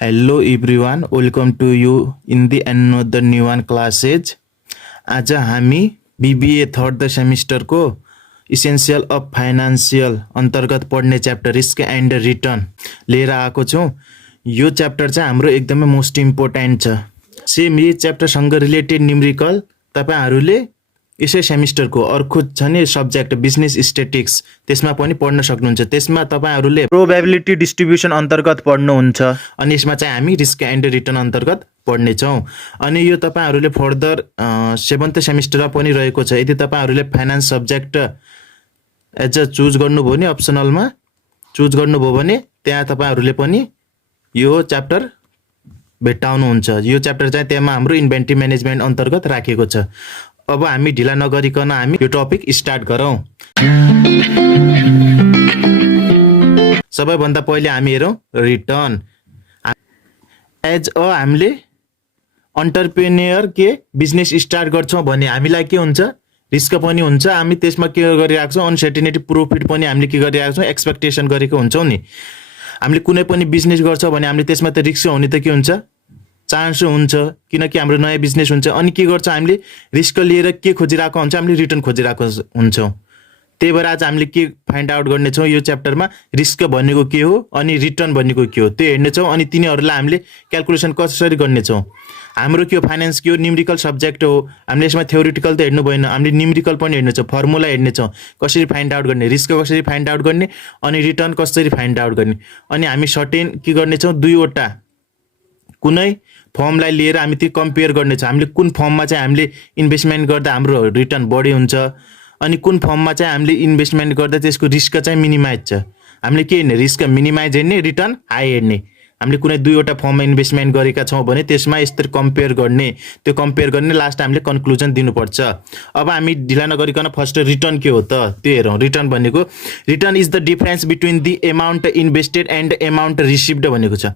Hello everyone, welcome to you in the another new one classes. आज हामी BBA third semester को essential of financial अन्तर्गत पढ्ने chapter risk and return लिएर आएको छौँ। यो च्याप्टर चाहिँ हाम्रो एकदमै मोस्ट इम्पोर्टेन्ट छ। सेम यही च्याप्टरसँग रिलेटेड न्युमेरिकल तपाईहरूले यसै सेमिस्टरको अर्को छ नि सब्जेक्ट बिजनेस स्ट्याटिस्टिक्स त्यसमा पनि पढ्न सक्नुहुन्छ। त्यसमा तपाईहरूले प्रोबेबिलिटी डिस्ट्रिब्युसन अन्तर्गत पढ्नुहुन्छ अनि यसमा चाहिँ हामी रिस्क एन्ड रिटर्न अन्तर्गत पढ्नेछौँ। अनि यो तपाईहरूले फर्दर 7th सेमिस्टरमा पनि रहेको छ। यदि तपाईहरूले finance subject as a choose गर्नुभयो भने अप्सनलमा चुज गर्नुभयो भने त्यहाँ तपाईहरूले पनि यो च्याप्टर भेट्टाउनुहुन्छ। यो च्याप्टर चाहिँ त्यहाँ हाम्रो इन्भेन्ट्री म्यानेजमेन्ट अन्तर्गत राखेको छ। अब हामी ढिला नगरिकन हामी यो टपिक स्टार्ट गरौँ। सबैभन्दा पहिले हामी हेरौँ रिटर्न। एज अ हामीले अन्टरप्रेन्योर के बिजनेस स्टार्ट गर्छौँ भने हामीलाई के हुन्छ, रिस्क पनि हुन्छ। हामी त्यसमा के गरिरहेको छौँ, अनसर्टेनिटी प्रॉफिट पनि हामीले के गरिरहेको छौँ, एक्सपेक्टेसन गरेको हुन्छौँ नि। हामीले कुनै पनि बिजनेस गर्छौँ भने हामीले त्यसमा त रिस्क हुने त के हुन्छ, चान्स हुन्छ, किनकि हाम्रो नयाँ बिजनेस हुन्छ। अनि के गर्छ, हामीले रिस्क लिएर के खोजिरहेको हुन्छ, हामीले रिटर्न खोजिरहेको हुन्छौँ। त्यही भएर आज हामीले के फाइन्ड आउट गर्नेछौँ यो च्याप्टरमा, रिस्क भनेको के हो अनि रिटर्न भनेको के हो त्यो हेर्नेछौँ। अनि तिनीहरूलाई हामीले क्यालकुलेसन कसरी गर्नेछौँ। हाम्रो के हो, फाइनेन्स के हो, न्युमेरिकल सब्जेक्ट हो। हामीले यसमा थ्योरिटिकल त हेर्नु भएन, हामीले न्युमेरिकल पनि हेर्नेछौँ, फर्मुला हेर्नेछौँ, कसरी फाइन्ड आउट गर्ने, रिस्क कसरी फाइन्ड आउट गर्ने अनि रिटर्न कसरी फाइन्ड आउट गर्ने। अनि हामी सर्टेन के गर्नेछौँ, दुईवटा कुनै फर्मलाई लिएर हामी त्यो कम्पेयर गर्नेछौँ। हामीले कुन फर्ममा चाहिँ हामीले इन्भेस्टमेन्ट गर्दा हाम्रो रिटर्न बढी हुन्छ अनि कुन फर्ममा चाहिँ हामीले इन्भेस्टमेन्ट गर्दा त्यसको रिस्क चाहिँ मिनिमाइज छ। हामीले के हेर्ने, रिस्क मिनिमाइज हेर्ने, रिटर्न हाई हेर्ने। हामीले कुनै दुईवटा फर्ममा इन्भेस्टमेन्ट गरेका छौँ भने त्यसमा यसरी कम्पेयर गर्ने, त्यो कम्पेयर गर्ने लास्ट हामीले कन्क्लुजन दिनुपर्छ। अब हामी ढिला नगरिकन फर्स्ट रिटर्न के हो त त्यो हेरौँ। रिटर्न भनेको, return is the difference between the amount invested and amount received भनेको छ।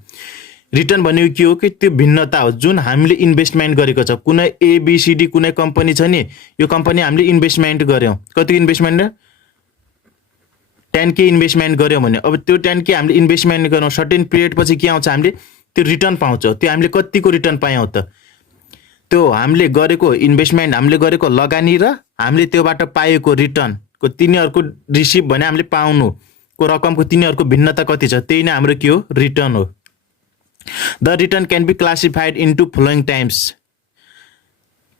रिटर्न भनेको के हो कि त्यो भिन्नता हो जुन हामीले इन्भेस्टमेन्ट गरेको छ। कुनै एबिसिडी कुनै कम्पनी छ नि, यो कम्पनी हामीले इन्भेस्टमेन्ट गऱ्यौँ, कति इन्भेस्टमेन्ट 10K इन्भेस्टमेन्ट गऱ्यौँ भने अब त्यो 10K हामीले इन्भेस्टमेन्ट गरौँ, सर्टेन पिरियड पछि के आउँछ, हामीले त्यो रिटर्न पाउँछौँ। त्यो हामीले कतिको रिटर्न पायौँ त, त्यो हामीले गरेको इन्भेस्टमेन्ट, हामीले गरेको लगानी र हामीले त्योबाट पाएको रिटर्नको तिनीहरूको रिसिभ भने हामीले पाउनुको रकमको तिनीहरूको भिन्नता कति छ, त्यही नै हाम्रो के हो, रिटर्न हो। The return can be classified into following types.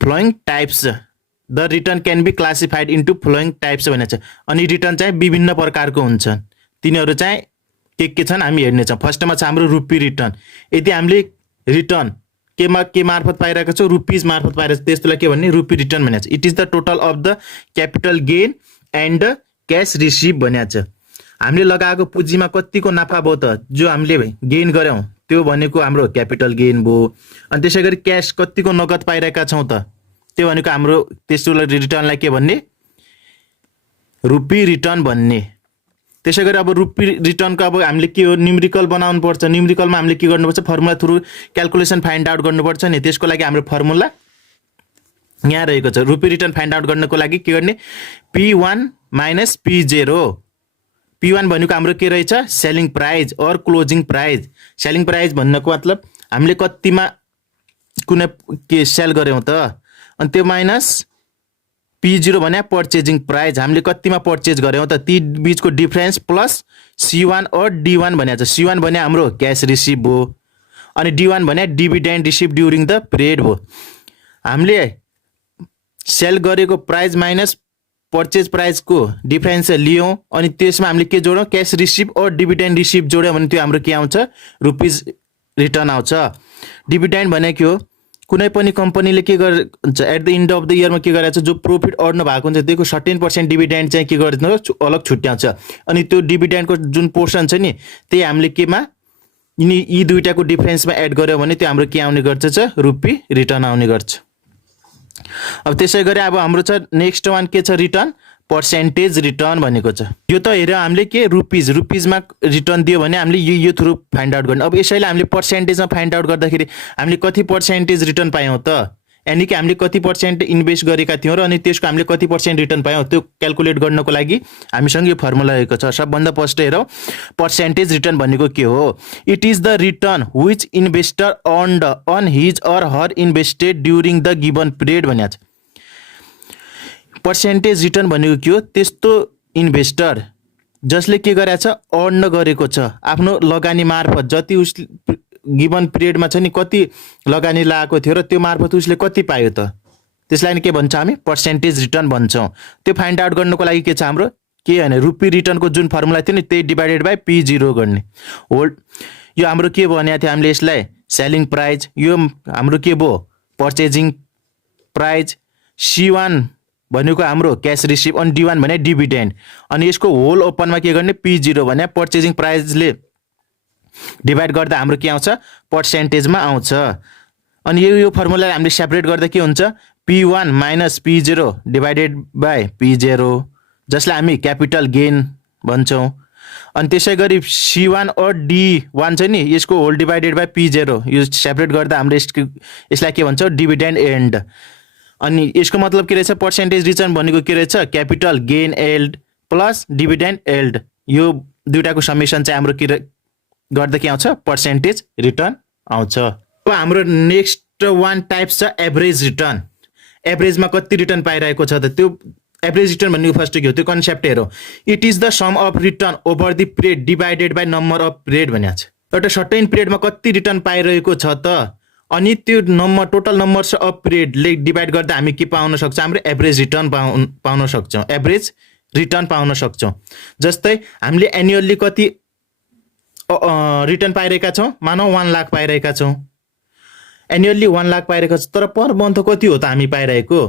The return can be classified into following types भनेको छ। अनि रिटर्न चाहिँ विभिन्न प्रकारको हुन्छ। तिनीहरू चाहिँ के छन् हामी हेर्नेछौँ। फर्स्टमा छ हाम्रो रुपी रिटर्न। यदि हामीले रिटर्न के मार्फत पाइरहेको छौँ, रुपिज मार्फत पाइरहेको छ, त्यस्तोलाई के भन्ने, रुपी रिटर्न भनेको छ। It is the total of the capital gain and cash receive भनेको छ। हामीले लगाएको पुँजीमा कतिको नाफा भयो त, जो हामीले गेन गऱ्यौँ त्यो भनेको हाम्रो क्यापिटल गेन भयो। अनि त्यसै गरी क्यास कतिको नगद पाइरहेका छौँ त, त्यो भनेको हाम्रो त्यस्तो रिटर्नलाई के भन्ने, रुपी रिटर्न भन्ने। त्यसै गरी अब रुपी रिटर्नको अब हामीले के हो, न्युमेरिकल बनाउनु पर्छ। न्युमेरिकलमा हामीले के गर्नुपर्छ, formula through calculation find out गर्नुपर्छ नि। त्यसको लागि हाम्रो फर्मुला यहाँ रहेको छ। रुपी रिटर्न फाइन्ड आउट गर्नको लागि के गर्ने, P1 माइनस P0। P1 भनेको हाम्रो के रहेछ, सेलिङ प्राइज और क्लोजिङ प्राइज। सेलिङ प्राइज भन्नको मतलब हामीले कतिमा कुनै के सेल गऱ्यौँ त, अनि त्यो माइनस P0 भने पर्चेजिङ प्राइज, हामीले कतिमा पर्चेज गऱ्यौँ त, ती बिचको डिफरेन्स प्लस C1 और D1 भनेको छ। C1 भने हाम्रो क्यास रिसिभ हो अनि D1 भने dividend receive during the period हो। हामीले सेल गरेको प्राइज माइनस पर्चेज प्राइसको डिफरेन्स लियौँ अनि त्यसमा हामीले के जोड्यौँ, क्यास रिसिभ और डिभिडेन्ड रिसिभ जोड्यौँ भने त्यो हाम्रो के आउँछ, रुपिज रिटर्न आउँछ। डिभिडेन्ड भने के हो, कुनै पनि कम्पनीले के गर्छ, at the end of the इयरमा के गरेको छ, जो प्रॉफिट अर्न भएको हुन्छ त्यसको 13% डिभिडेन्ड चाहिँ के गर्छ, अलग छुट्याउँछ। अनि त्यो डिभिडेन्डको जुन पोर्सन छ नि, त्यही हामीले केमा, यी दुईटाको डिफरेन्समा एड गर्यो भने त्यो हाम्रो के आउने गर्छ, रुपी रिटर्न आउने गर्छ। अब त्यसै गरी अब हाम्रो छ नेक्स्ट वान के छ, रिटर्न पर्सेन्टेज रिटर्न भनेको छ। यो त हेऱ्यौँ हामीले के, रुपिजमा रिटर्न दियो भने हामीले यो थ्रु फाइन्ड आउट गर्ने। अब यसैले हामीले पर्सेन्टेजमा फाइन्ड आउट गर्दाखेरि हामीले कति पर्सेन्टेज रिटर्न पायौँ त, यानि कि हामीले कति % इन्भेस्ट गरेका थियौँ र अनि त्यसको हामीले कति % रिटर्न पायौँ त्यो क्याल्कुलेट गर्नको लागि हामीसँग यो फर्मुला रहेको छ। सबभन्दा फर्स्ट हेरौँ पर्सेन्टेज रिटर्न भनेको के हो। It is the return which investor earned on his or her invested during the given period भनेको छ। पर्सेन्टेज रिटर्न भनेको के हो, त्यस्तो इन्भेस्टर जसले के गरेछ अर्न गरेको छ आफ्नो लगानी मार्फत, जति उस गिभन पिरियडमा छ नि कति लगानी लगाएको थियो र त्यो मार्फत उसले कति पायो त, त्यसलाई नि के भन्छ हामी पर्सेन्टेज रिटर्न भन्छौँ। त्यो फाइन्ड आउट गर्नको लागि के छ हाम्रो के होइन रुपी रिटर्नको जुन फर्मुला थियो नि त्यही डिभाइडेड बाई P0 गर्ने होल्ड। यो हाम्रो के भनेको थियो हामीले यसलाई सेलिङ प्राइस, यो हाम्रो के भयो पर्चेजिङ प्राइस, C1 भनेको हाम्रो क्यास रिसिभ, अनि D1 भने डिभिडेन्ड, अनि यसको होल ओपनमा के गर्ने P0 भने पर्चेजिङ प्राइसले डिभाइड गर्दा हाम्रो के आउँछ पर्सेन्टेजमा आउँछ। अनि यो फर्मुलालाई हामीले सेपरेट गर्दा के हुन्छ P1 minus P0 divided by P0 जसलाई हामी क्यापिटल गेन भन्छौँ। अनि त्यसै गरी C1 और D1 छ नि यसको होल डिभाइडेड बाई P0 यो सेपरेट गर्दा हाम्रो यसलाई के भन्छ डिभिडेन्ड एन्ड। अनि यसको मतलब के रहेछ पर्सेन्टेज रिटर्न भनेको के रहेछ capital gain yield plus dividend yield, यो दुईटाको समेसन चाहिँ हाम्रो के गर्दा के आउँछ पर्सेन्टेज रिटर्न आउँछ। अब हाम्रो नेक्स्ट वान टाइप्स छ एभरेज रिटर्न। एभरेजमा कति रिटर्न पाइरहेको छ त त्यो एभरेज रिटर्न भनेको फर्स्ट के हो त्यो कन्सेप्ट हेरौँ। It is the sum of return over the period divided by number of period भनेको छ। एउटा सर्टेन पिरियडमा कति रिटर्न पाइरहेको छ त, अनि त्यो नम्बर टोटल नम्बर्स अफ पिरियडले डिभाइड गर्दा हामी के पाउन सक्छौँ हाम्रो एभरेज रिटर्न पाउन सक्छौँ, एभरेज रिटर्न पाउन सक्छौँ। जस्तै हामीले एनुअल्ली कति रिटर्न पाइरहेका छौँ, मानौ 1 लाख पाइरहेका छौँ, एनुअल्ली 1 लाख पाइरहेको छ, तर पर मन्थ कति हो त हामी पाइरहेको।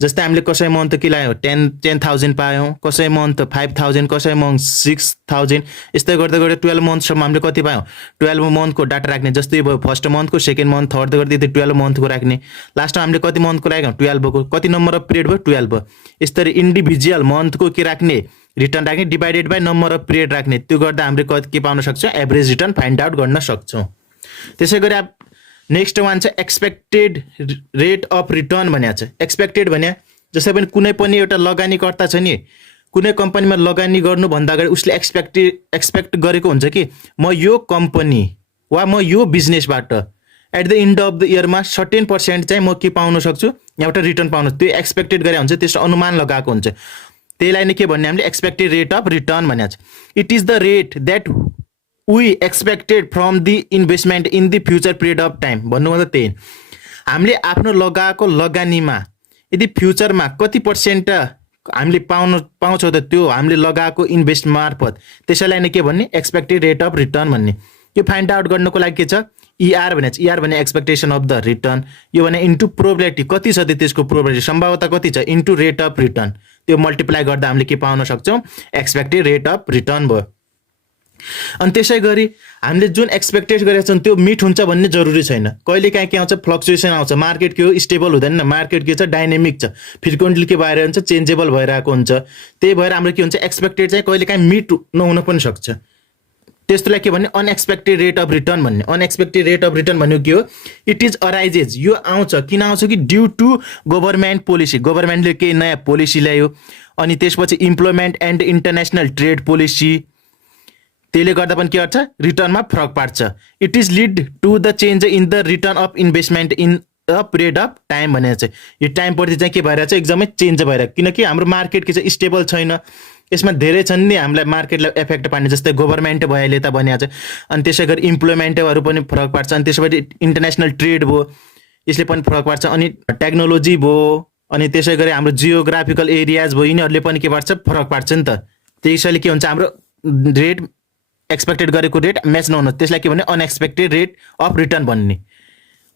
जस्तै हामीले कसै मन्थ के लायो 10,000 पायौँ, कसै मन्थ 5,000, कसै मन्थ 6,000, यस्तै गर्दै गर्दै 12 मन्थसम्म हामीले कति पायौँ 12 मन्थको डाटा राख्ने। जस्तै भयो फर्स्ट मन्थको, सेकेन्ड मन्थ, थर्ड गर्दै 12 मन्थको राख्ने, लास्टमा हामीले कति मन्थको राख्यौँ 12 को, कति नम्बर अफ पिरियड भयो 12। यसरी इन्डिभिजुअल मन्थको के राख्ने रिटर्न राख्ने divided by number of period राख्ने, त्यो गर्दा हामीले कति के पाउन सक्छौँ एभरेज रिटर्न फाइन्ड आउट गर्न सक्छौँ। त्यसै गरी अब नेक्स्ट वान चाहिँ एक्सपेक्टेड रेट अफ रिटर्न भनेको छ। एक्सपेक्टेड भने जस्तै पनि कुनै पनि एउटा लगानीकर्ता छ नि कुनै कम्पनीमा लगानी गर्नुभन्दा अगाडि उसले एक्सपेक्ट गरेको हुन्छ कि म यो कम्पनी वा म यो बिजनेसबाट at the end of the इयरमा सर्टेन % चाहिँ म के पाउन सक्छु एउटा रिटर्न पाउनु, त्यो एक्सपेक्टेड गरे हुन्छ, त्यसको अनुमान लगाएको हुन्छ। त्यसलाई नै के भन्ने हामीले एक्सपेक्टेड रेट अफ रिटर्न भनेको छ। It is the rate that we expected from the investment in the future period of time. भन्नु मतलब त्यही हामीले आफ्नो लगाएको लगानीमा यदि फ्युचरमा कति % हामीले पाउँछौँ त त्यो हामीले लगाएको इन्भेस्ट मार्फत, त्यसैलाई नै के भन्ने एक्सपेक्टेड रेट अफ रिटर्न भन्ने। यो फाइन्ड आउट गर्नको लागि के छ ER भने छ। ER भने एक्सपेक्टेसन अफ द रिटर्न, यो भने इन्टु प्रोबेबिलिटी कति छ त्यसको प्रोबेबिलिटी सम्भावना कति छ इन्टु रेट अफ रिटर्न, त्यो मल्टिप्लाई गर्दा हामीले के पाउन सक्छौँ एक्सपेक्टेड रेट अफ रिटर्न भयो। अनि त्यसै गरी हामीले जुन एक्सपेक्टेड गरेका छौँ त्यो मिट हुन्छ भन्ने जरुरी छैन, कहिले काहीँ के आउँछ फ्लक्चुएसन आउँछ, मार्केट के हो स्टेबल हुँदैन, मार्केट के छ डाइनेमिक छ, फ्रिक्वेन्टली के भएर हुन्छ चेन्जेबल भइरहेको हुन्छ। त्यही भएर हाम्रो के हुन्छ एक्सपेक्टेड चाहिँ कहिले काहीँ मिट नहुन पनि सक्छ, त्यस्तोलाई के भन्ने अनएक्सपेक्टेड रेट अफ रिटर्न भन्ने। अनएक्सपेक्टेड रेट अफ रिटर्न भनेको के हो इट इज अराइजेज, यो आउँछ किन आउँछ कि ड्यु टु गभर्मेन्ट पोलिसी, गभर्मेन्टले केही नयाँ पोलिसी ल्यायो, अनि त्यसपछि employment and international trade policy, त्यसले गर्दा पनि के गर्छ रिटर्नमा फरक पार्छ। It is lead to the change in the return of investment in a period of time भनेर चाहिँ यो टाइमप्रति चाहिँ के भइरहेछ एकदमै चेन्ज भइरहेको, किनकि हाम्रो मार्केट के छ स्टेबल छैन, यसमा धेरै छन् नि हामीलाई मार्केटलाई इफेक्ट पार्ने, जस्तै गभर्मेन्ट भयो अहिले त भनिएको छ, अनि त्यसै गरी इम्प्लोइमेन्टहरू पनि फरक पार्छ, अनि त्यसपछि इन्टरनेसनल ट्रेड भयो यसले पनि फरक पार्छ, अनि टेक्नोलोजी भयो, अनि त्यसै गरी हाम्रो जियोग्राफिकल एरियाज भयो, यिनीहरूले पनि के पार्छ फरक पार्छ नि त। त्यसैले के हुन्छ हाम्रो रेट एक्सपेक्टेड गरेको रेट म्याच नहुनु, त्यसलाई के भन्ने अनएक्सपेक्टेड रेट अफ रिटर्न भन्ने।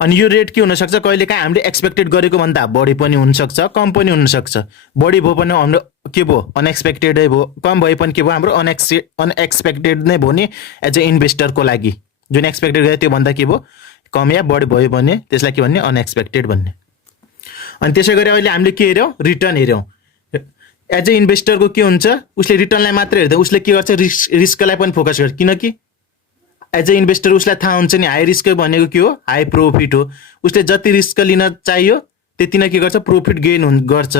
अनि यो रेट के हुनसक्छ कहिले काहीँ हामीले एक्सपेक्टेड गरेको भन्दा बढी पनि हुनसक्छ, कम पनि हुनसक्छ। बढी भयो भने हाम्रो के भयो अनएक्सपेक्टेडै भयो, कम भए पनि के भयो हाम्रो अनएक्सपेक्टेड नै भयो नि एज ए इन्भेस्टरको लागि, जुन एक्सपेक्टेड गरे त्योभन्दा के भयो कम या बढी भयो भने त्यसलाई के भन्ने अनएक्सपेक्टेड भन्ने। अनि त्यसै गरी अहिले हामीले के हेऱ्यौँ रिटर्न हेऱ्यौँ। एज ए इन्भेस्टरको के हुन्छ उसले रिटर्नलाई मात्र हेर्दैन, उसले के गर्छ रिस्कलाई पनि फोकस गर्छ, किनकि एज ए इन्भेस्टर उसलाई थाहा हुन्छ नि हाई रिस्क भनेको के हो हाई प्रोफिट हो, उसले जति रिस्क लिन चाहियो त्यति नै के गर्छ प्रॉफिट गेन गर्छ।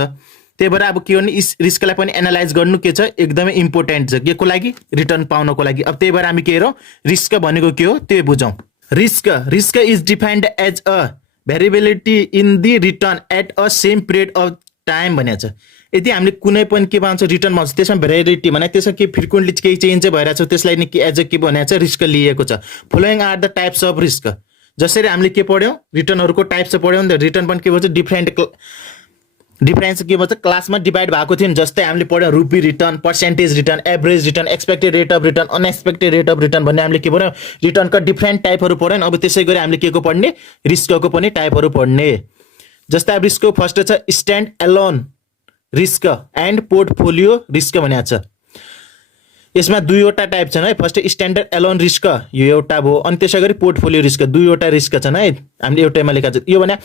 त्यही भएर अब के गर्ने रिस्कलाई पनि एनालाइज गर्नु के छ एकदमै इम्पोर्टेन्ट छ केको लागि रिटर्न पाउनको लागि। अब त्यही भएर हामी के हेरौँ रिस्क भनेको के हो त्यो बुझौँ। Risk is defined as a variability in the return at a same period of time भनेको छ। यदि हामीले कुनै पनि के भन्छ रिटर्न भन्छ त्यसमा भेरिएबिलिटी भने त्यसमा के फ्रिक्वेन्टली केही चेन्ज भइरहेको छ त्यसलाई नि एज अ के भनेको छ रिस्क लिएको छ। Following are the types of risk. जसरी हामीले के पढ्यौँ रिटर्नहरूको टाइप्स पढ्यौँ नि त रिटर्न पनि के भन्छ डिफरेन्स के भन्छ क्लासमा डिभाइड भएको थियो नि। जस्तै हामीले पढ्यौँ rupee return, percentage return, average return, expected rate of return, unexpected rate of return भन्ने हामीले के पढ्यौँ रिटर्नका डिफ्रेन्ट टाइपहरू पढ्यौँ। अब त्यसै गरी हामीले के को पढ्ने रिस्कको पनि टाइपहरू पढ्ने। जस्तै अब रिस्कको फर्स्ट छ stand alone risk and portfolio risk भनेको छ। यसमा दुईवटा टाइप छन् है। फर्स्ट स्ट्यान्डर्ड एलोन रिस्क यो एउटा भयो, अनि त्यसै गरी पोर्टफोलियो रिस्क दुईवटा रिस्क छन् है। हामीले एउटैमा लेखा छ यो भने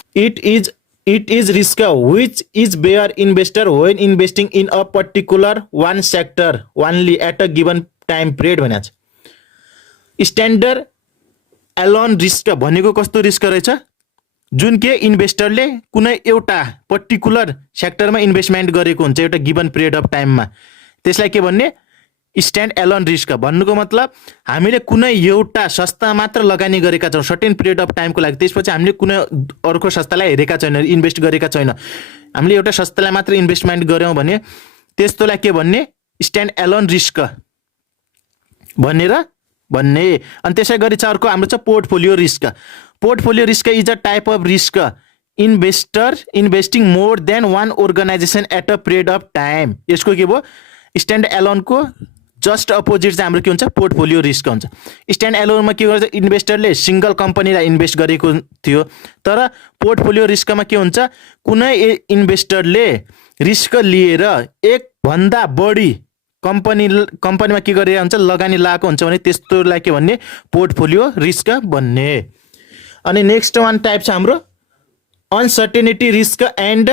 it is risk which is bear investor when investing in a particular one sector only at a given time period भनेको छ। स्ट्यान्डर्ड एलोन रिस्क भनेको कस्तो रिस्क रहेछ जुन के इन्भेस्टरले कुनै एउटा पर्टिकुलर सेक्टरमा इन्भेस्टमेन्ट गरेको हुन्छ एउटा गिभन पिरियड अफ टाइममा, त्यसलाई के भन्ने स्ट्यान्ड एलोन रिस्क। भन्नुको मतलब हामीले कुनै एउटा संस्था मात्र लगानी गरेका छौँ सर्टेन पिरियड अफ टाइमको लागि, त्यसपछि हामीले कुनै अर्को संस्थालाई हेरेका छैन इन्भेस्ट गरेका छैन, हामीले एउटा संस्थालाई मात्र इन्भेस्टमेन्ट गऱ्यौँ भने त्यस्तोलाई के भन्ने स्ट्यान्ड एलोन रिस्क भनेर भन्ने। अनि त्यसै गरी चाहिँ अर्को हाम्रो छ portfolio risk. Portfolio risk is a type of risk investor investing more than one organisation at a period of time. यसको के भयो स्ट्यान्ड एलोनको जस्ट अपोजिट चाहिँ हाम्रो के हुन्छ पोर्टफोलियो रिस्क हुन्छ। स्ट्यान्ड एलोनमा के गर्छ इन्भेस्टरले सिंगल कम्पनीलाई इन्भेस्ट गरेको थियो, तर पोर्टफोलियो रिस्कमा के हुन्छ कुनै इन्भेस्टरले रिस्क लिएर एक भन्दा बढी कम्पनीमा के गरेर हुन्छ लगानी लगाएको हुन्छ भने त्यस्तोलाई के भन्ने पोर्टफोलियो रिस्क भन्ने। अनि नेक्स्ट वान टाइप छ हाम्रो uncertainty risk and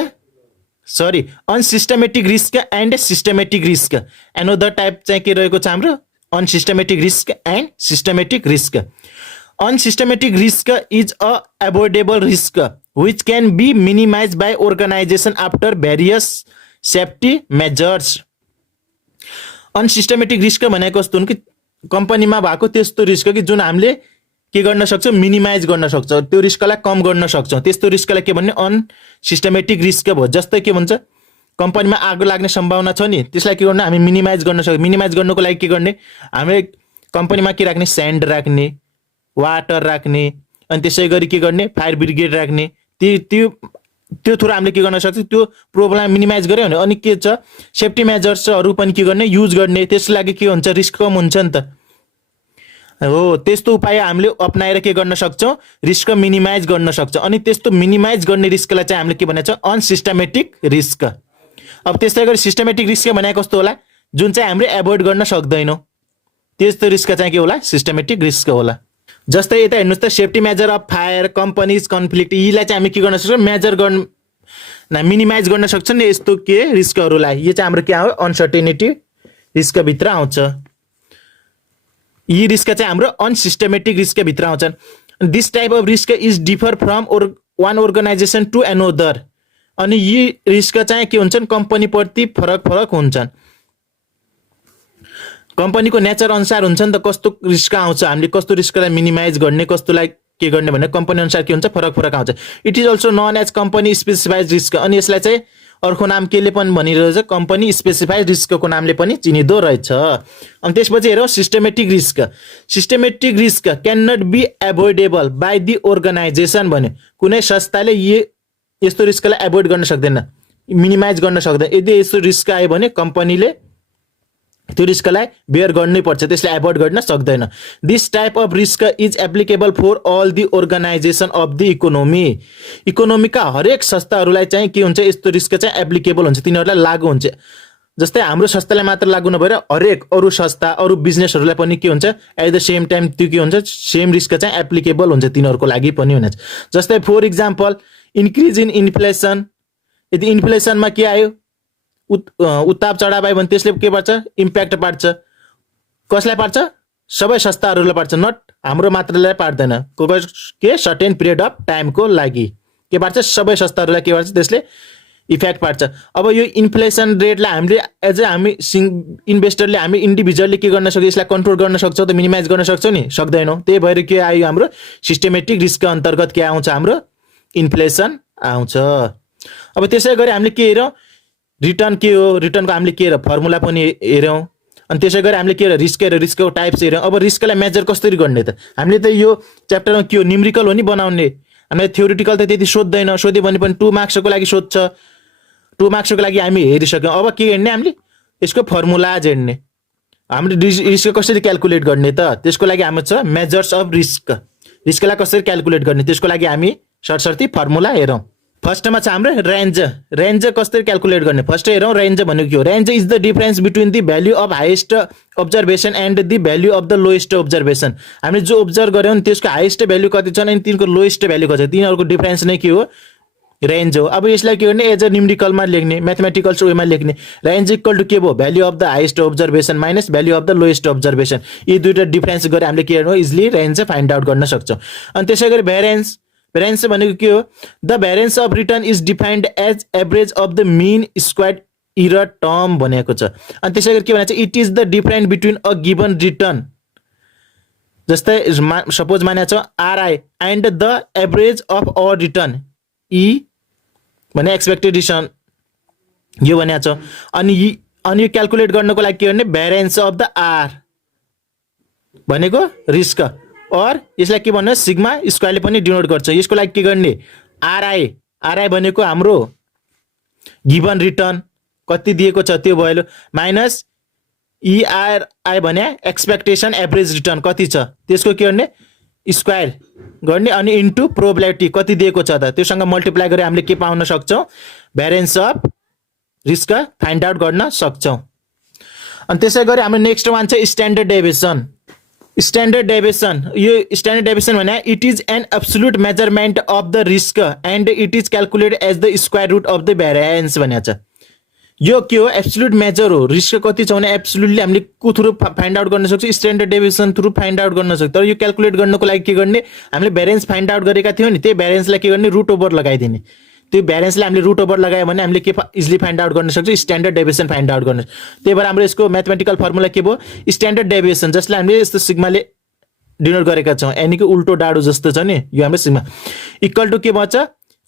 unsystematic risk and systematic risk. Another type चाहिँ के रहेको छ हाम्रो unsystematic risk and systematic risk. Unsystematic risk is a avoidable risk which can be minimize by organisation after various safety measures. Unsystematic risk भनेको कस्तो हुन् कि कम्पनीमा भएको त्यस्तो रिस्क कि जुन हामीले के गर्न सक्छौँ मिनिमाइज गर्न सक्छौँ, त्यो रिस्कलाई कम गर्न सक्छौँ, त्यस्तो रिस्कलाई के भन्ने अनसिस्टमेटिक रिस्क भयो। जस्तै के भन्छ कम्पनीमा आगो लाग्ने सम्भावना छ नि त्यसलाई के गर्नु हामी मिनिमाइज गर्न सक्छौँ। मिनिमाइज गर्नुको लागि के गर्ने हामीले कम्पनीमा के राख्ने स्यान्ड राख्ने, वाटर राख्ने, अनि त्यसै गरी के गर्ने फायर ब्रिगेड राख्ने। त्यो थ्रु हामीले के गर्न सक्छौँ त्यो प्रब्लम मिनिमाइज गऱ्यो भने अनि के छ सेफ्टी मेजर्सहरू पनि के गर्ने युज गर्ने, त्यसको लागि के हुन्छ रिस्क कम हुन्छ नि त हो। त्यस्तो उपाय हामीले अपनाएर के गर्न सक्छौँ रिस्क मिनिमाइज गर्न सक्छौँ। अनि त्यस्तो मिनिमाइज गर्ने रिस्कलाई चाहिँ हामीले के भनेको छ अनसिस्टमेटिक रिस्क। अब त्यस्तै गरी सिस्टमेटिक रिस्क भनेको कस्तो होला जुन चाहिँ हामीले एभोइड गर्न सक्दैनौँ, त्यस्तो रिस्क चाहिँ के होला सिस्टमेटिक रिस्क होला। जस्तै यता हेर्नुहोस् त safety measure of fire companies conflict यीलाई चाहिँ हामी के गर्न सक्छौँ मेजर गर्न मिनिमाइज गर्न सक्छौँ नि यस्तो के रिस्कहरूलाई। यो चाहिँ हाम्रो क्या हो अनसर्टेनिटी रिस्कभित्र आउँछ। यी रिस्क चाहिँ हाम्रो अनसिस्टमेटिक रिस्कभित्र आउँछन्। This type of risk is differ from one organisation to another. अनि यी रिस्क चाहिँ के हुन्छन् कम्पनीप्रति फरक फरक हुन्छन्, कम्पनीको नेचर अनुसार हुन्छ नि त कस्तो रिस्क आउँछ, हामीले कस्तो रिस्कलाई मिनिमाइज गर्ने कस्तोलाई के गर्ने भने कम्पनी अनुसार के हुन्छ फरक फरक आउँछ। It is also known as company specified risk. अनि यसलाई चाहिँ अर्को नाम केले पनि भनिरहेछ कम्पनी स्पेसिफाइड रिस्कको नामले पनि चिनिदो रहेछ। अनि त्यसपछि हेरौँ systematic risk. Systematic risk can not be avoidable by the organisation भन्यो कुनै संस्थाले यस्तो रिस्कलाई एभोइड गर्न सक्दैन मिनिमाइज गर्न सक्दैन। यदि यस्तो रिस्क आयो भने कम्पनीले त्यो रिस्कलाई बेयर गर्नै पर्छ, त्यसलाई एभोइड गर्न सक्दैन। This type of risk is applicable for all the organisation of the economy. इकोनोमीका हरेक संस्थाहरूलाई चाहिँ के हुन्छ यस्तो रिस्क चाहिँ एप्लिकेबल हुन्छ, तिनीहरूलाई लागू हुन्छ। जस्तै हाम्रो संस्थालाई मात्र लागू नभएर हरेक अरू संस्था अरू बिजनेसहरूलाई पनि के हुन्छ एट द सेम टाइम त्यो के हुन्छ सेम रिस्क चाहिँ एप्लिकेबल हुन्छ तिनीहरूको लागि पनि हुन्छ। जस्तै for example increase in inflation. यदि इन्फ्लेसनमा के आयो उत्ताप चढाव आयो भने त्यसले के पार्छ इम्प्याक्ट पार्छ। कसलाई पार्छ सबै संस्थाहरूलाई पार्छ, नट हाम्रो मात्रलाई पार्दैन, के सर्टेन पिरियड अफ टाइमको लागि के पार्छ, सबै संस्थाहरूलाई के गर्छ, त्यसले इफेक्ट पार्छ। अब यो इन्फ्लेसन रेटलाई हामीले एज ए हामी इन्भेस्टरले हामी इन्डिभिजुअली के गर्न सक्छौँ, यसलाई कन्ट्रोल गर्न सक्छौँ त, मिनिमाइज गर्न सक्छौँ नि, सक्दैनौँ। त्यही भएर के आयो, हाम्रो सिस्टेमेटिक रिस्क अन्तर्गत के आउँछ, हाम्रो इन्फ्लेसन आउँछ। अब त्यसै गरी हामीले के हेऱ्यौँ, रिटर्न के हो, रिटर्नको हामीले के हेऱ्यौँ, फर्मुला पनि हेऱ्यौँ। अनि त्यसै गरी हामीले के हेऱ्यौँ, रिस्कको टाइप्स हेऱ्यौँ। अब रिस्कलाई मेजर कसरी गर्ने त, हामीले त यो च्याप्टरमा के हो, न्युमेरिकल हो नि बनाउने, हामीले थ्योरिटिकल त त्यति सोध्दैन, सोध्यो भने पनि 2 मार्क्सको लागि सोध्छ, 2 मार्क्सको लागि हामी हेरिसक्यौँ। अब के हेर्ने, हामीले यसको फर्मुलाज हेर्ने, हामीले रिस्क कसरी क्यालकुलेट गर्ने त, त्यसको लागि हाम्रो छ मेजर्स अफ रिस्क, रिस्कलाई कसरी क्यालकुलेट गर्ने, त्यसको लागि हामी सरसर्ती फर्मुला हेरौँ। फर्स्टमा छ हाम्रो रेन्ज, रेन्ज कसरी क्यालकुलेट गर्ने, फर्स्ट हेरौँ रेन्ज भनेको के हो। Range is the difference between the value of highest observation and the value of the lowest observation. हामीले जो अब्जर्भ गऱ्यौँ त्यसको हाइएस्ट भ्याल्यु कति छन् अनि तिनको लोएस्ट भ्याल्यु कति छ, तिनीहरूको डिफरेन्स नै के हो, रेन्ज हो। अब यसलाई के गर्ने, एज अ न्युमेरिकलमा लेख्ने, म्याथमेटिकल्स वेमा लेख्ने। रेन्ज इक्वल टु के भयो, value of the highest observation minus value of the lowest observation. यी दुईवटा डिफरेन्स गरेर हामीले के गर्नु, इजिली रेन्ज चाहिँ फाइन्ड आउट गर्न सक्छौँ। अनि त्यसै गरी भ्यारेन्स, भ्यारेन्स भनेको के हो, the variance of return is defined as average of the mean squared error term भनेको छ। अनि त्यसै गरी के भनेको छ, it is the difference between a given return, जस्तै सपोज मानेको छ RI and the average of a return, E भने एक्सपेक्टेड रिटर्न यो भनेको छ। अनि यो क्यालकुलेट गर्नको लागि के गर्ने, भ्यारेन्स अफ द आर भनेको रिस्क, और यसलाई के भन्नु, सिग्मा स्क्वायरले पनि डिनोट गर्छ। यसको लागि के गर्ने, आरआई, आरआई भनेको हाम्रो गिभन रिटर्न कति दिएको छ त्यो भयो, माइनस इआरआई भने एक्सपेक्टेसन एभरेज रिटर्न कति छ त्यसको के गर्ने, स्क्वायर गर्ने, अनि इन्टु प्रोबेबिलिटी कति दिएको छ त त्योसँग मल्टिप्लाई गरेर हामीले के पाउन सक्छौँ, variance of risk find out गर्न सक्छौँ। अनि त्यसै गरी हाम्रो नेक्स्ट वान चाहिँ स्ट्यान्डर्ड डेभिएसन। स्ट्यान्डर्ड डेभिएसन, यो स्ट्यान्डर्ड डेभिएसन भने it is an absolute measurement of the risk and it is calculated as the square root of the variance भनेको छ। यो के हो, एब्सोल्युट मेजर हो, रिस्क कति छ भने एब्सोल्युटली हामीले को थ्रु फाइन्ड आउट गर्न सक्छौँ, standard deviation through find out गर्न सक्छौँ। तर यो क्यालकुलेट गर्नको लागि के गर्ने, हामीले भ्यारिएन्स फाइन्ड आउट गरेका थियौँ नि, त्यही भ्यारिएन्सलाई के गर्ने, रुट ओभर लगाइदिने। त्यो भ्यारिएन्सलाई हामीले रुट ओभर लगायो भने हामीले के इजिली फाइन्ड आउट गर्न सक्छौँ, स्ट्यान्डर्ड डेभिएसन फाइन्ड आउट गर्न। त्यही भएर हाम्रो यसको म्याथमेटिकल फर्मुला के भयो, स्ट्यान्डर्ड डेभिएसन, जसलाई हामीले यस्तो सिग्माले डिनोट गरेका छौँ, यानिकि उल्टो डाडो जस्तो छ नि, यो हाम्रो सिग्मा इक्वल टु के भन्छ,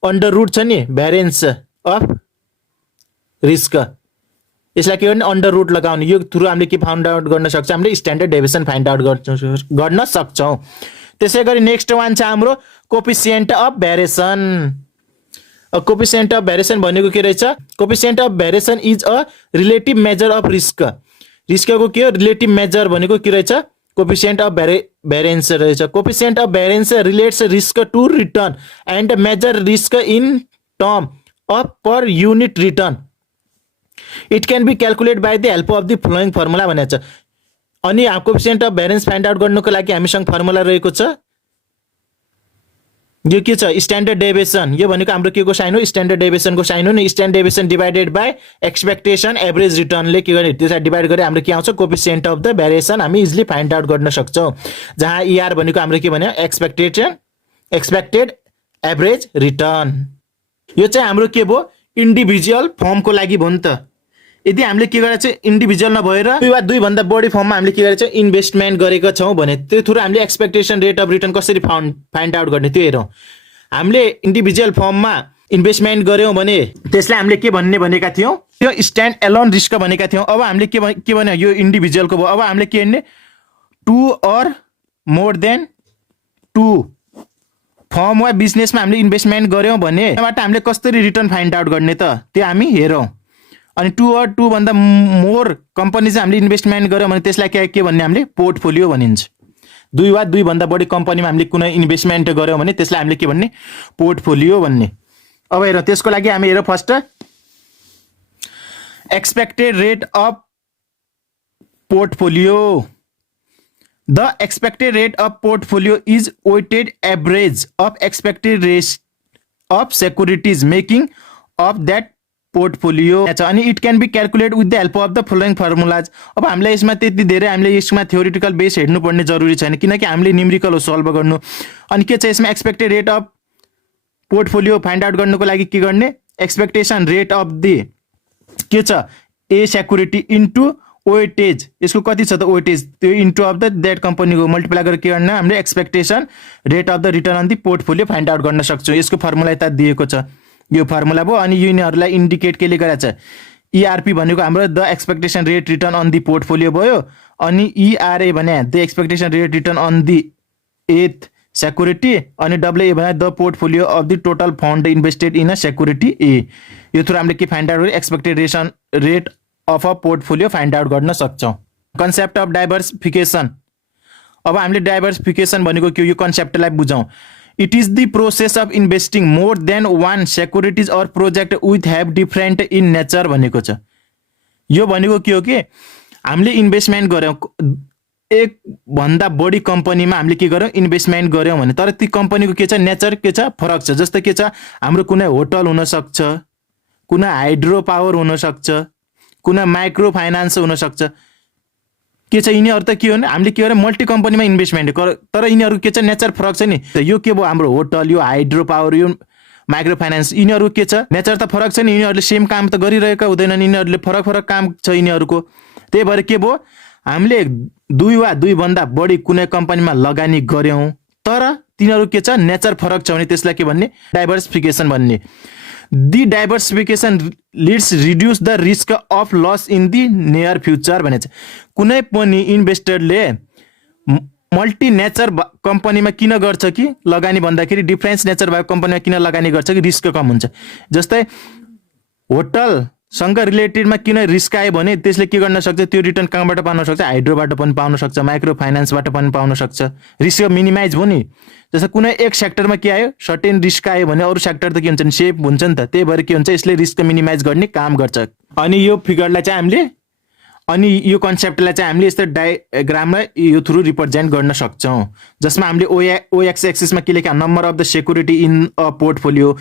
अन्डर रुट छ नि भ्यारिएन्स अफ रिस्क, यसलाई के गर्ने, अन्डर रुट लगाउने। यो थ्रु हामीले के फाइन्ड आउट गर्न सक्छ, हामीले स्ट्यान्डर्ड डेभिएसन फाइन्ड आउट गर्न सक्छौँ। त्यसै गरी नेक्स्ट वान छ हाम्रो coefficient of variation. Coefficient of variation भनेको के रहेछ, coefficient of variation is a relative measure of risk. रिस्कको के हो, रिलेटिभ मेजर भनेको के रहेछ, कोफिसिएन्ट अफ भ्यारिएन्स रहेछ। Coefficient of variance relates risk to return and measure risk in term of per unit return. It can be calculate by the help of the following formula भनेको छ। अनि coefficient of variance find out गर्नुको लागि हामीसँग formula रहेको छ, यो के छ, स्ट्यान्डर्ड डेभिएसन। यो भनेको हाम्रो के को साइन हो, स्ट्यान्डर्ड डेभिएसनको साइन हो नि। Standard deviation divided by expectation average रिटर्नले के गर्ने, त्यसलाई डिभाइड गरेर हाम्रो के आउँछ, कोफिसिएन्ट अफ द भ्यारिएसन हामी इजिली फाइन्ड आउट गर्न सक्छौँ। जहाँ इआर भनेको हाम्रो के भन्यो, एक्सपेक्टेड एभरेज रिटर्न। यो चाहिँ हाम्रो के भयो, इन्डिभिजुअल फर्मको लागि भयो नि त। यदि हामीले के गरेर चाहिँ इन्डिभिजुअल नभएर दुई भन्दा बढी फर्ममा हामीले के गरेर चाहिँ इन्भेस्टमेन्ट गरेका छौँ भने त्यो थ्रु हामीले एक्सपेक्टेसन रेट अफ रिटर्न कसरी फाइन्ड आउट गर्ने त्यो हेरौँ। हामीले इन्डिभिजुअल फर्ममा इन्भेस्टमेन्ट गऱ्यौँ भने त्यसलाई हामीले के भन्ने भनेका थियौँ, त्यो स्ट्यान्ड एलोन रिस्क भनेका थियौँ। अब हामीले के भन्यो, यो इन्डिभिजुअलको भयो। अब हामीले के हेर्ने, 2 or मोर देन 2 फर्म वा बिजनेसमा हामीले इन्भेस्टमेन्ट गऱ्यौँ भने त्यहाँबाट हामीले कसरी रिटर्न फाइन्ड आउट गर्ने त त्यो हामी हेरौँ। अनि 2 or 2 भन्दा मोर कम्पनी चाहिँ हामीले इन्भेस्टमेन्ट गऱ्यौँ भने त्यसलाई के भन्ने, हामीले पोर्टफोलियो भनिन्छ। 2 वा 2 भन्दा बढी कम्पनीमा हामीले कुनै इन्भेस्टमेन्ट गऱ्यौँ भने त्यसलाई हामीले के भन्ने, पोर्टफोलियो भन्ने। अब हेरौँ, त्यसको लागि हामी हेरौँ first expected rate of portfolio. The expected rate of portfolio is weighted average of expected rate of securities making of that portfolio. अनि it can be calculate with the help of the following formulas. अब हामीलाई यसमा त्यति धेरै हामीले यसमा theoretical base हेर्नुपर्ने जरुरी छैन, किनकि हामीले न्युमेरिकल हो सल्भ गर्नु। अनि के छ यसमा, expected rate of portfolio find out गर्नुको लागि के गर्ने एक्सपेक्टेसन रेट अफ द के छ ए सेक्युरिटी इन्टु वेटेज यसको कति छ त वेटेज त्यो इन्टु अफ द द्याट कम्पनीको मल्टिप्लाई गरेर के गर्ने हामीले expectation rate of the return on the portfolio find out गर्न सक्छौँ यसको फर्मुला यता दिएको छ यो फर्मुला भयो अनि यिनीहरूलाई इन्डिकेट केले गरेछ इआरपी भनेको हाम्रो the expectation rate return on the portfolio भयो अनि इआरए भने the expectation rate return on the ith security अनि डब्ल्युए भने the portfolio of the total fund invested in a security A यो थ्रु हामीले के find out expectation rate of a portfolio find out गर्न सक्छौँ concept of diversification अब हामीले diversification भनेको के हो यो कन्सेप्टलाई बुझौँ it is the process of investing more than one securities or project with have different in nature भनेको छ यो भनेको के हो कि हामीले इन्भेस्टमेन्ट गऱ्यौँ एक भन्दा बढी कम्पनीमा हामीले के गर्यौँ इन्भेस्टमेन्ट गऱ्यौँ भने तर ती कम्पनीको के छ नेचर के छ फरक छ जस्तै के छ हाम्रो कुनै होटल हुनसक्छ कुनै हाइड्रो पावर हुनसक्छ कुनै माइक्रो फाइनान्स हुनसक्छ के छ यिनीहरू त के हो भने हामीले के गर्यौँ मल्टी कम्पनीमा इन्भेस्टमेन्ट तर यिनीहरू के छ नेचर फरक छ नि यो के भयो हाम्रो होटल यो हाइड्रो पावर यो माइक्रो फाइनान्स यिनीहरू के छ नेचर त फरक छ नि यिनीहरूले सेम काम त गरिरहेका हुँदैनन् यिनीहरूले फरक फरक काम छ यिनीहरूको त्यही भएर के भयो हामीले दुई वा दुईभन्दा बढी कुनै कम्पनीमा लगानी गऱ्यौँ तर तिनीहरू के छ नेचर फरक छ भने त्यसलाई के भन्ने डाइभर्सिफिकेसन भन्ने the diversification leads reduce the risk of loss in the near future भनेको छ कुनै पनि इन्भेस्टरले मल्टी नेचर कम्पनीमा किन गर्छ कि लगानी भन्दाखेरि डिफ्रेन्स नेचर भएको कम्पनीमा किन लगानी गर्छ कि रिस्क कम हुन्छ जस्तै होटलसँग रिलेटेडमा किन रिस्क आयो भने त्यसले के गर्न सक्छ त्यो रिटर्न कहाँबाट पाउन सक्छ हाइड्रोबाट पनि पाउन सक्छ माइक्रो फाइनेन्सबाट पनि पाउन सक्छ रिस्क मिनिमाइज भयो नि जस्तो कुनै एक सेक्टरमा के आयो सर्टेन रिस्क आयो भने अरू सेक्टर त के हुन्छ नि सेफ हुन्छ नि त त्यही भएर के हुन्छ यसले रिस्क मिनिमाइज गर्ने काम गर्छ अनि यो फिगरलाई चाहिँ हामीले अनि यो कन्सेप्टलाई चाहिँ हामीले यस्तो डायग्रामलाई यो थ्रु रिप्रेजेन्ट गर्न सक्छौँ जसमा हामीले ओएक्स एक्सिसमा के लेख्या number of the security in a portfolio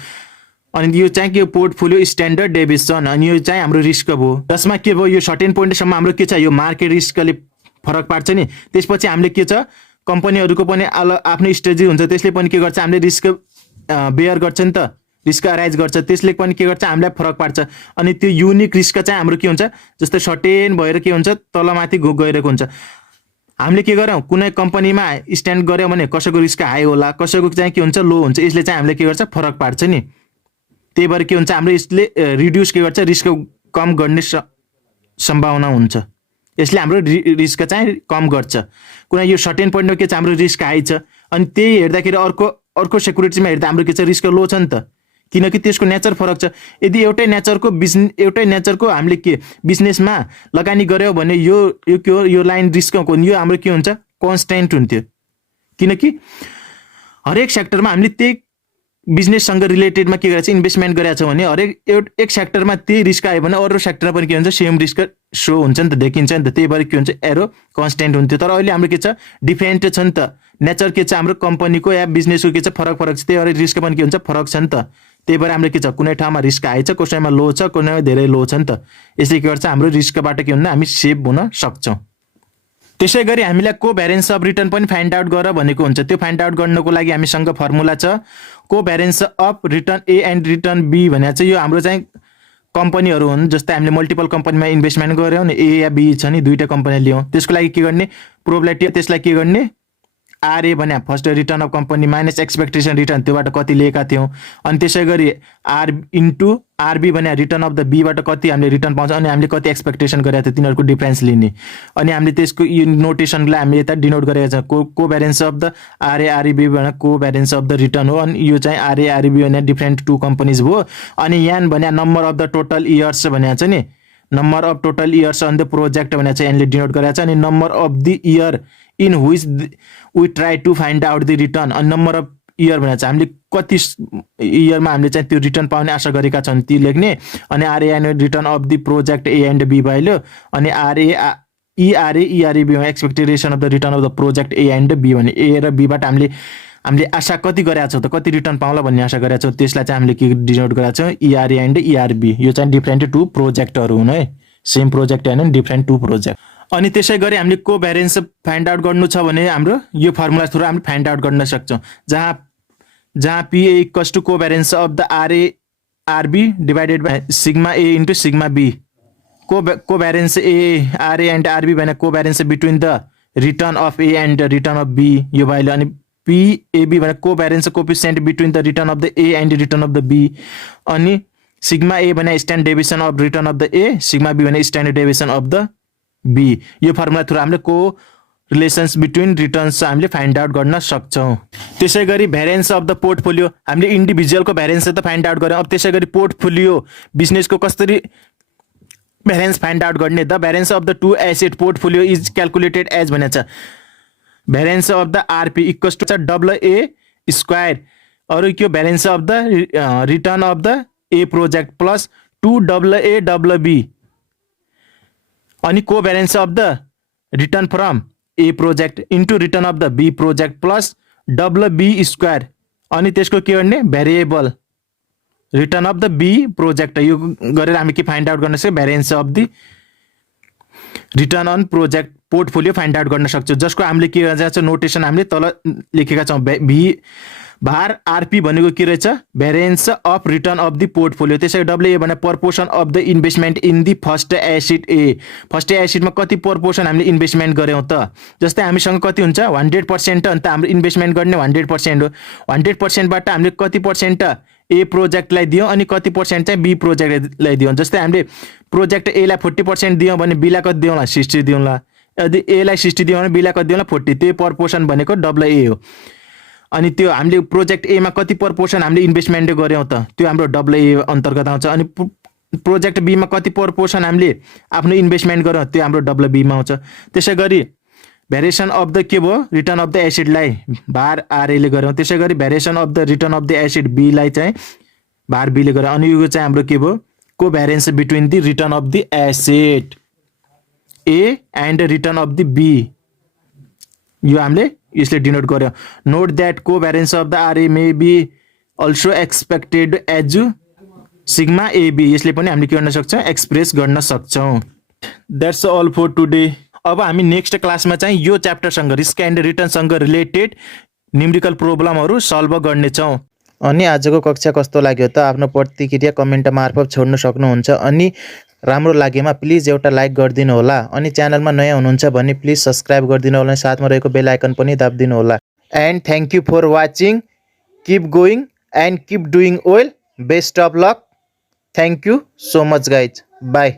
अनि यो चाहिँ के पोर्टफोलियो स्ट्यान्डर्ड डेभिएसन अनि यो चाहिँ हाम्रो रिस्क भयो जसमा के भयो यो सर्टेन पोइन्टसम्म हाम्रो के छ यो मार्केट रिस्कले फरक पार्छ नि त्यसपछि हामीले के छ कम्पनीहरूको पनि आफ्नो स्ट्रेटेजी हुन्छ त्यसले पनि के गर्छ हामीले रिस्क बेयर गर्छ नि त रिस्क अराइज गर्छ त्यसले पनि के गर्छ हामीलाई फरक पार्छ अनि त्यो युनिक रिस्क चाहिँ हाम्रो के हुन्छ जस्तै सर्टेन भएर के हुन्छ तलमाथि गइरहेको हुन्छ हामीले के गर्यौँ कुनै कम्पनीमा स्ट्यान्ड गऱ्यौँ भने कसैको रिस्क हाई होला कसैको चाहिँ के हुन्छ लो हुन्छ यसले चाहिँ हामीले के गर्छ फरक पार्छ नि त्यही भएर के हुन्छ हाम्रो यसले रिड्युस के गर्छ रिस्क कम गर्ने सम्भावना हुन्छ यसले हाम्रो रिस्क चाहिँ कम गर्छ कुनै यो सर्टेन पोइन्टमा के छ हाम्रो रिस्क हाई छ अनि त्यही हेर्दाखेरि अर्को सेक्युरिटीमा हेर्दा हाम्रो के छ रिस्क लो छ नि त किनकि त्यसको नेचर फरक छ यदि एउटै नेचरको हामीले के बिजनेसमा लगानी गऱ्यौँ भने यो के हो यो लाइन रिस्कको यो हाम्रो के हुन्छ कन्स्टेन्ट हुन्थ्यो किनकि हरेक सेक्टरमा हामीले त्यही बिजनेससँग रिलेटेडमा के गरेछ इन्भेस्टमेन्ट गरेका छौँ भने हरेक एक सेक्टरमा त्यही रिस्क आयो भने अरू सेक्टरमा पनि के हुन्छ सेम रिस्क सो हुन्छ नि त देखिन्छ नि त त्यही भएर के हुन्छ एरो कन्स्टेन्ट हुन्थ्यो तर अहिले हाम्रो के छ डिफ्रेन्ट छ नि त नेचर के छ हाम्रो कम्पनीको या बिजनेसको के छ फरक छ त्यही भएर रिस्क पनि के हुन्छ फरक छ नि त त्यही भएर हाम्रो के छ कुनै ठाउँमा रिस्क हाई छ कसैमा लो छ कुनैमा धेरै लो छ नि त यसले के गर्छ हाम्रो रिस्कबाट के हुन्छ हामी सेभ हुन सक्छौँ त्यसै गरी हामीलाई कोभ्यारेन्स अफ रिटर्न पनि फाइन्ड आउट गर भनेको हुन्छ त्यो फाइन्ड आउट गर्नको लागि हामीसँग फर्मुला छ covariance of return A and return B भनेर चाहिँ यो हाम्रो चाहिँ कम्पनीहरू हुन् जस्तै हामीले मल्टिपल कम्पनीमा इन्भेस्टमेन्ट गऱ्यौँ नि ए या बी छ नि दुईवटा कम्पनी लियौँ त्यसको लागि के गर्ने प्रोबेबिलिटी त्यसलाई के गर्ने आरए भने first return of company minus expectation return त्योबाट कति लिएका थियौँ अनि त्यसै गरी आर इन्टु आरबी भने रिटर्न अफ द बीबाट कति हामीले रिटर्न पाउँछ अनि हामीले कति एक्सपेक्टेसन गरेका थियौँ तिनीहरूको डिफ्रेन्स लिने अनि हामीले त्यसको यो नोटेसनलाई हामीले यता डिनोट गरेका छ covariance of the RA RB भने कोभ्यारेन्स अफ द रिटर्न हो अनि यो चाहिँ आरए आरबी भने डिफ्रेन्ट टु कम्पनीज भयो अनि यान भने number of the total years भनेको छ नि number of total years on the project भनेर चाहिँ यहाँले डिनोट गरेको छ अनि number of the year in which we try to find out the return अनि नम्बर अफ इयर भनेर चाहिँ हामीले कति इयरमा हामीले चाहिँ त्यो रिटर्न पाउने आशा गरेका छौँ ती लेख्ने अनि RA and return of the project A and B भइल्यो अनि ERA ERB expectation of the return of the project A and B भने ए र बीबाट हामीले आशा कति गरेका छौँ त कति रिटर्न पाउला भन्ने आशा गरेका छौँ त्यसलाई चाहिँ हामीले के डिनोट गरेका छौँ इआरए एन्ड इआरबी यो चाहिँ डिफ्रेन्ट टु प्रोजेक्टहरू हुन् है सेम प्रोजेक्ट होइन डिफ्रेन्ट टु प्रोजेक्ट अनि त्यसै गरी हामीले कोभ्यारेन्स फाइन्ड आउट गर्नु छ भने हाम्रो यो फर्मुला थ्रु हामीले फाइन्ड आउट गर्न सक्छौँ जहाँ जहाँ PA equals to covariance of the RB divided by sigma A into sigma B. Covariance A RA and RB भने covariance between the return of A and return of B यो भइलो. अनि PAB भने covariance coefficient between the return of the A and return of the B. अनि sigma A भने standard deviation of return of the A, sigma B भने standard deviation of the B. यो formula through हामीले को relations between returns हामीले find out गर्न सक्छौँ. त्यसै गरी भ्यारिएन्स अफ द पोर्टफोलियो हामीले इन्डिभिजुअलको भ्यारिएन्स त फाइन्ड आउट गऱ्यौँ. अब त्यसै गरी पोर्टफोलियो बिजनेसको कसरी भ्यारिएन्स फाइन्ड आउट गर्ने. The variance of the two asset portfolio is calculated as भनेको छ variance of the RP equals to AA square. अरू के variance of the return of the A project plus 2AA अनि covariance of the return from A project into return of the B project plus B square. अनि त्यसको के गर्ने variable return of the B project. यो गरेर हामी के find out गर्न सक्छौँ variance of the return on project portfolio find out गर्न सक्छौँ. जसको हामीले के गरेका छौँ नोटेसन हामीले तल लेखेका छौँ. भार RP भनेको के रहेछ variance of return of the portfolio. त्यसै WA भने proportion of the investment in the first asset A. First एसिडमा कति पर्पोर्सन हामीले इन्भेस्टमेन्ट गऱ्यौँ त. जस्तै हामीसँग कति हुन्छ 100% अन्त हाम्रो इन्भेस्टमेन्ट गर्ने 100% हो. 100%बाट हामीले कति पर्सेन्ट A प्रोजेक्टलाई दियौँ अनि कति पर्सेन्ट चाहिँ B प्रोजेक्टलाई दियौँ. जस्तै हामीले प्रोजेक्ट A लाई 40% दियौँ भने B लाई कति दिउँला 60 दिउँला. यदि A लाई 60 दियौँ भने B लाई कति दिउँला 40. त्यो पर्पोर्सन भनेको AA हो. अनि त्यो हामीले प्रोजेक्ट A मा कति पर्पोर्सन हामीले इन्भेस्टमेन्ट गऱ्यौँ त त्यो हाम्रो AA अन्तर्गत आउँछ. अनि प्रोजेक्ट B मा कति पर्पोर्सन हामीले आफ्नो इन्भेस्टमेन्ट गऱ्यौँ त्यो हाम्रो B मा आउँछ. त्यसै गरी भ्यारिएसन अफ द के भयो रिटर्न अफ द एसिडलाई भार RA ले गऱ्यौँ. त्यसै गरी variation of the return of the asset B लाई चाहिँ भार B ले गऱ्यौँ. अनि यो चाहिँ हाम्रो के भयो covariance between the return of the asset A and return of the B. यो हामीले यसले डिनोट गर्यो. Note that covariance of the RA may be also expected as sigma AB. यसले पनि हामीले के गर्न सक्छौँ एक्सप्रेस गर्न सक्छौँ. That's all for today. अब हामी नेक्स्ट क्लासमा चाहिँ यो च्याप्टरसँग रिस्क एन्ड रिटर्नसँग रिलेटेड न्युमेरिकल प्रोब्लमहरू सल्भ गर्नेछौँ. अनि आजको कक्षा कस्तो लाग्यो त आफ्नो प्रतिक्रिया कमेन्ट मार्फत छोड्न सक्नुहुन्छ. अनि राम्रो लागेमा प्लिज एउटा लाइक गरिदिनु होला. अनि च्यानलमा नयाँ हुनुहुन्छ भने प्लिज सब्सक्राइब गरिदिनु होला. साथमा रहेको बेल आइकन पनि दाबिदिनु होला. And thank you for watching. Keep going and keep doing well. Best of luck. Thank you so much guys. By.